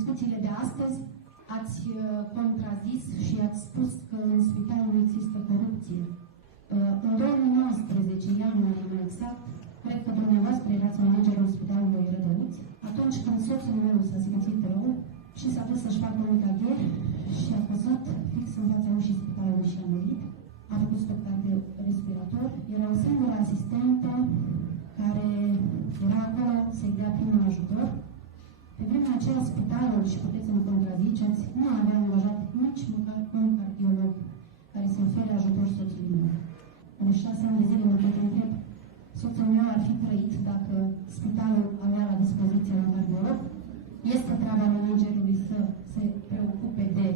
discuțiile de astăzi ați contrazis și ați spus că în spital nu există corupție. În 2019, ianuarie mai exact, cred că dumneavoastră erați managerul Spitalului Rădăuți, atunci când soțul meu s-a simțit rău și s-a dus să-și facă un cagher și a căzut fix în fața ușii spitalului și a murit. A făcut stop de respirator. Era o singură asistentă care era acolo să-i dea primul ajutor. Pe vremea aceea, spitalul, și puteți să mă contraziceți, nu avea angajat nici măcar un cardiolog care să ofere ajutor soțului meu. De 6 ani de zile mă tot întreb, soțul meu ar fi trăit dacă spitalul avea la dispoziție un cardiolog? Este treaba managerului să se preocupe de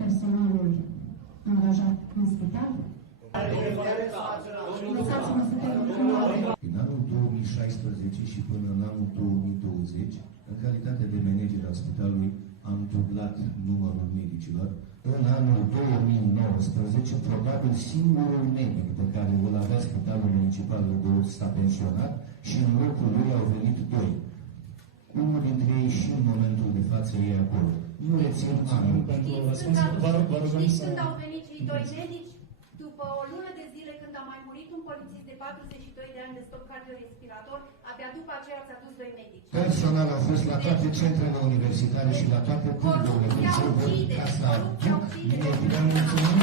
personalul angajat în spital? Lăsați-mă să termin. În anul 2016 și până în anul 2020, în calitate de manager al spitalului, am dublat numărul medicilor. În anul 2019, probabil singurul medic pe care îl avea Spitalul Municipal Rădăuți s-a pensionat și în locul lui au venit 2. Unul dintre ei și în momentul de față e acolo. Nu rețin anul. Știți când au venit cei 2 medici? După o lună de zile, când a mai murit un polițist de 42 de ani de stop cardiorespirator, abia după aceea ți-a dus 2 medici. Personal a fost la toate centrele universitare și la toate punctele. Corupția ucide! Asta duc, bine, mulțumim.